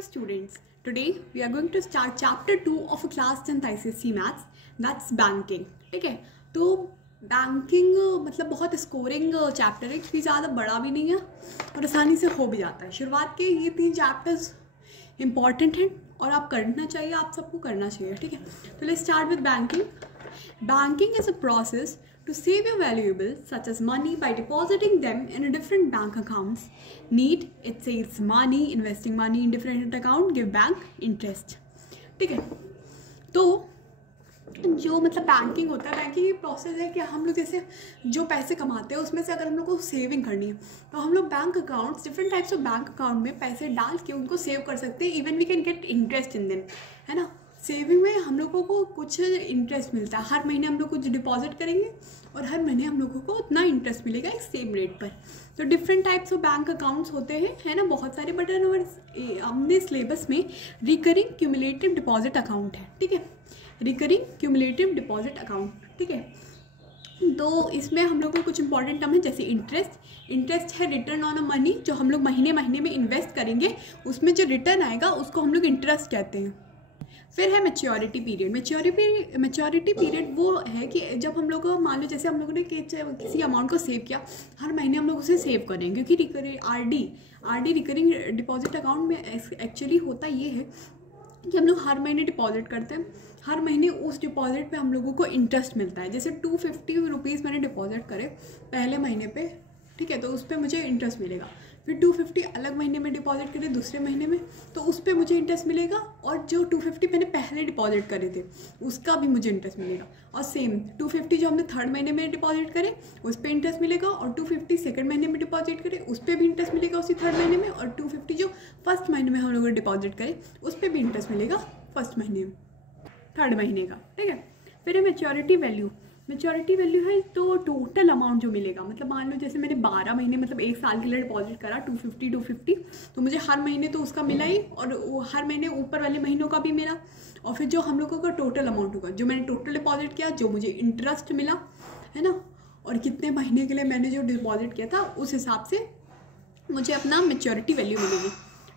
Students, today we are going to start chapter 2 of a class 10th ICSE maths, that's banking. ठीक है, तो banking मतलब बहुत scoring chapter है क्योंकि ज़्यादा बड़ा भी नहीं है और आसानी से हो भी जाता है। शुरुआत के ये 3 चैप्टर्स इंपॉर्टेंट हैं और आप करना चाहिए, आप सबको करना चाहिए। ठीक है, तो let's start with banking. Banking is a process to save your valuables such as money by depositing them in a different bank accounts. Need, it saves money, investing money in different account, give bank interest. ठीक है, तो जो मतलब banking होता है, banking ये process है कि हम लोग जैसे जो पैसे कमाते हैं उसमें से अगर हम लोग को सेविंग करनी है तो हम लोग bank accounts, different types of bank account में पैसे डाल के उनको सेव कर सकते हैं. Even we can get interest in them, है ना. सेविंग में हम लोगों को कुछ इंटरेस्ट मिलता है, हर महीने हम लोग कुछ डिपॉजिट करेंगे और हर महीने हम लोगों को उतना इंटरेस्ट मिलेगा एक सेम रेट पर. तो different types of bank accounts होते हैं, है ना, बहुत सारे. बट हमने सिलेबस में रिकरिंग क्यूमुलेटिव डिपॉजिट अकाउंट है. ठीक है, रिकरिंग क्यूमुलेटिव डिपॉजिट अकाउंट. ठीक है, तो इसमें हम लोग को कुछ इंपॉर्टेंट टर्म है जैसे इंटरेस्ट. इंटरेस्ट है रिटर्न ऑन अ मनी, जो हम लोग महीने महीने में इन्वेस्ट करेंगे उसमें जो रिटर्न आएगा उसको हम लोग इंटरेस्ट कहते हैं. फिर है मैच्योरिटी पीरियड. मैच्योरिटी पीरियड वो है कि जब हम लोग मान लो जैसे हम लोगों ने किसी अमाउंट को सेव किया, हर महीने हम लोग उसे सेव करेंगे क्योंकि आरडी रिकरिंग डिपॉजिट अकाउंट में एक्चुअली होता ये है कि हम लोग हर महीने डिपॉजिट करते हैं, हर महीने उस डिपॉजिट पे हम लोगों को इंटरेस्ट मिलता है. जैसे 250 रुपीज़ मैंने डिपॉजिट करे पहले महीने पे, ठीक है, तो उस पर मुझे इंटरेस्ट मिलेगा. फिर 250 अलग महीने में डिपॉजिट करे दूसरे महीने में तो उस पर मुझे इंटरेस्ट मिलेगा, और जो 250 मैंने पहले डिपॉजिट करे थे उसका भी मुझे इंटरेस्ट मिलेगा. और सेम 250 जो हमने थर्ड महीने में डिपॉजिट करे उस पर इंटरेस्ट मिलेगा, और 250 सेकंड महीने में डिपॉजिट करे उस पर भी इंटरेस्ट मिलेगा उसी थर्ड महीने में, और 250 जो फर्स्ट महीने में हम लोग डिपॉजिट करें उस पर भी इंटरेस्ट मिलेगा फर्स्ट महीने में, थर्ड महीने का. ठीक है, फिर है मैच्योरिटी वैल्यू. मैच्योरिटी वैल्यू है तो टोटल अमाउंट जो मिलेगा, मतलब मान लो जैसे मैंने 12 महीने मतलब 1 साल के लिए डिपॉजिट करा 250 तो मुझे हर महीने तो उसका मिला ही, और हर महीने ऊपर वाले महीनों का भी मिला. और फिर जो हम लोगों का टोटल अमाउंट होगा, जो मैंने टोटल डिपॉजिट किया, जो मुझे इंटरेस्ट मिला, है ना, और कितने महीने के लिए मैंने जो डिपॉजिट किया था उस हिसाब से मुझे अपना मैच्योरिटी वैल्यू मिलेगी.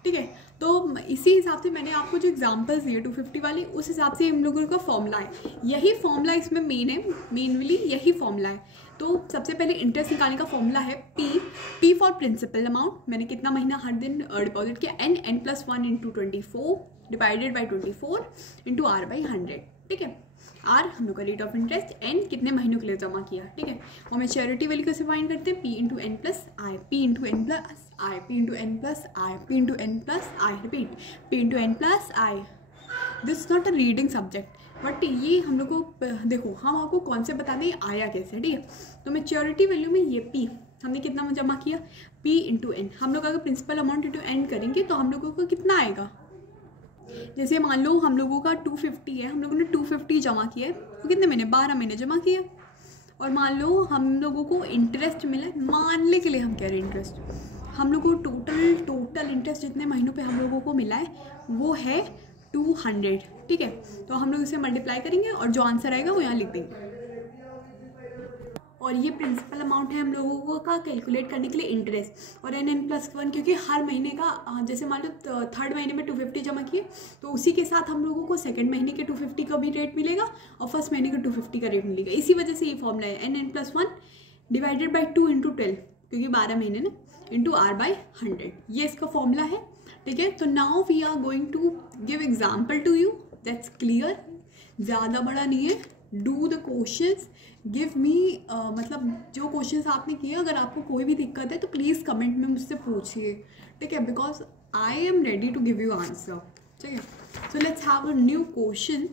ठीक है, तो इसी हिसाब से मैंने आपको जो एग्जांपल्स दिए 250 वाली, उस हिसाब से हम लोगों का फॉर्मूला है. यही फॉर्मूला इसमें मेन है, मेनली यही फॉर्मूला है. तो सबसे पहले इंटरेस्ट निकालने का फॉर्मूला है पी फॉर प्रिंसिपल अमाउंट, मैंने कितना महीना हर दिन डिपॉजिट किया, n+1 into 24 divided by 24 into r by 100. ठीक है, आर हम लोग का रेट ऑफ इंटरेस्ट, एन कितने महीनों के लिए जमा किया. ठीक है, और मैच्योरिटी वैल्यू कैसे फाइंड करते हैं, P into N plus I, P into N plus I, P into N plus I, P into N plus I, repeat P into N plus I. This is not a reading subject, but ये हम लोग को देखो हम आपको कौन से बता दें आया कैसे. ठीक है, तो मैच्योरिटी वैल्यू में ये पी हमने कितना जमा किया, पी इंटू एन. हम लोग अगर प्रिंसिपल अमाउंट इंटू एन करेंगे तो हम लोगों को कितना आएगा, जैसे मान लो हम लोगों का 250 है, हम लोगों ने 250 जमा किया है, तो कितने महीने, 12 महीने जमा किए. और मान लो हम लोगों को इंटरेस्ट मिला, मानने के लिए हम कह रहे हैं इंटरेस्ट, हम लोगों को टोटल इंटरेस्ट जितने महीनों पे हम लोगों को मिला है वो है 200. ठीक है, तो हम लोग इसे मल्टीप्लाई करेंगे और जो आंसर आएगा वो यहाँ लिख देंगे. और ये प्रिंसिपल अमाउंट है हम लोगों का कैलकुलेट करने के लिए इंटरेस्ट, और n+1 क्योंकि हर महीने का जैसे मान लो थर्ड महीने में 250 जमा किए तो उसी के साथ हम लोगों को सेकंड महीने के 250 का भी रेट मिलेगा और फर्स्ट महीने का 250 का रेट मिलेगा. इसी वजह से ये फॉर्मूला है n+1 डिवाइडेड बाई 2 इंटू 12 क्योंकि 12 महीने ना, इंटू r बाई 100. ये इसका फॉर्मूला है. ठीक है, तो now we are going to give example to you, that's clear, ज़्यादा बड़ा नहीं है. Do the questions, give me मतलब जो क्वेश्चंस आपने किए, अगर आपको कोई भी दिक्कत है तो प्लीज़ कमेंट में मुझसे पूछिए. ठीक है, because I am ready to give you answer. ठीक है, so let's have a new question.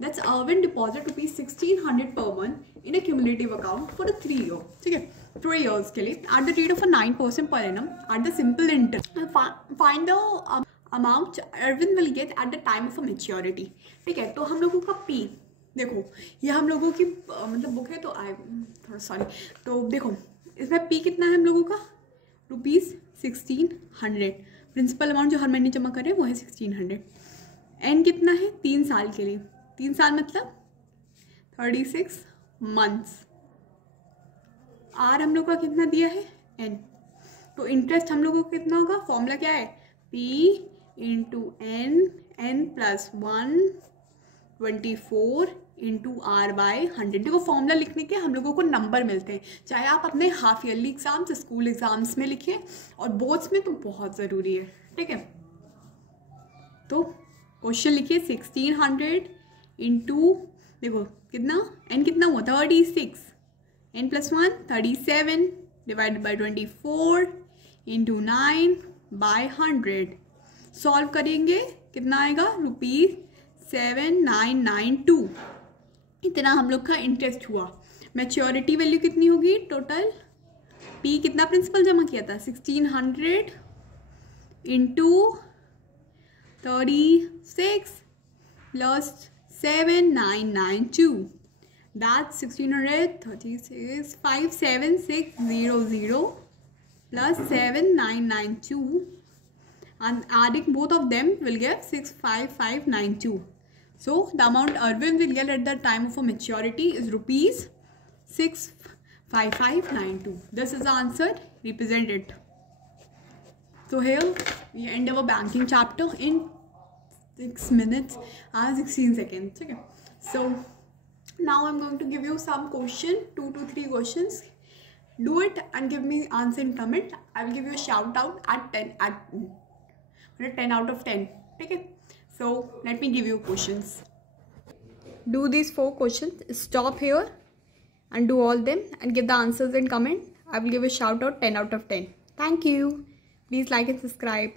That's अर्विन deposit ₹1600 per month in a cumulative account for 3 year. ठीक है, 3 ईयर्स के लिए at the rate of 9% per annum at the simple interest. Find the amount Irwin will get at the time of maturity. ठीक है, तो हम लोगों का पी देखो, ये हम लोगों की मतलब बुक है तो थोड़ा सॉरी, तो देखो इसमें पी कितना है हम लोगों का, ₹1600. प्रिंसिपल अमाउंट जो हर महीने जमा करें वो है 1600. एन कितना है, 3 साल के लिए, 3 साल मतलब 36 मंथ्स. आर हम लोग का कितना दिया है, एन. तो इंटरेस्ट हम लोगों को कितना होगा, फॉर्मूला क्या है, P into n plus 1 24 into r by 100। देखो फॉर्मूला लिखने के हम लोगों को नंबर मिलते हैं, चाहे आप अपने half yearly exams, school exams में लिखिए और बोर्ड्स में तो बहुत ज़रूरी है, ठीक है। तो क्वेश्चन लिखिए 1600 इंटू, देखो कितना n कितना हुआ 36, n plus 1 37 divided by 24 into 9 by 100। Solve करेंगे कितना आएगा ₹7992। इतना हम लोग का इंटरेस्ट हुआ। मैच्योरिटी वैल्यू कितनी होगी टोटल, p कितना प्रिंसिपल जमा किया था 1600 into 36 plus 7992, that's 1636 57600 plus 7992, and adding both of them will give 65592. So the amount Arvind will get at the time of a maturity is ₹65592. This is the answer. Represent it. So here we end our banking chapter in 6 minutes and 16 seconds. Okay. So now I'm going to give you some question, 2 to 3 questions. Do it and give me answer in comment. I will give you a shout out at 10 out of 10. Okay. So let me give you questions. Do these 4 questions. Stop here and do all them and give the answers in comment. I will give a shout out 10 out of 10. Thank you. Please like and subscribe.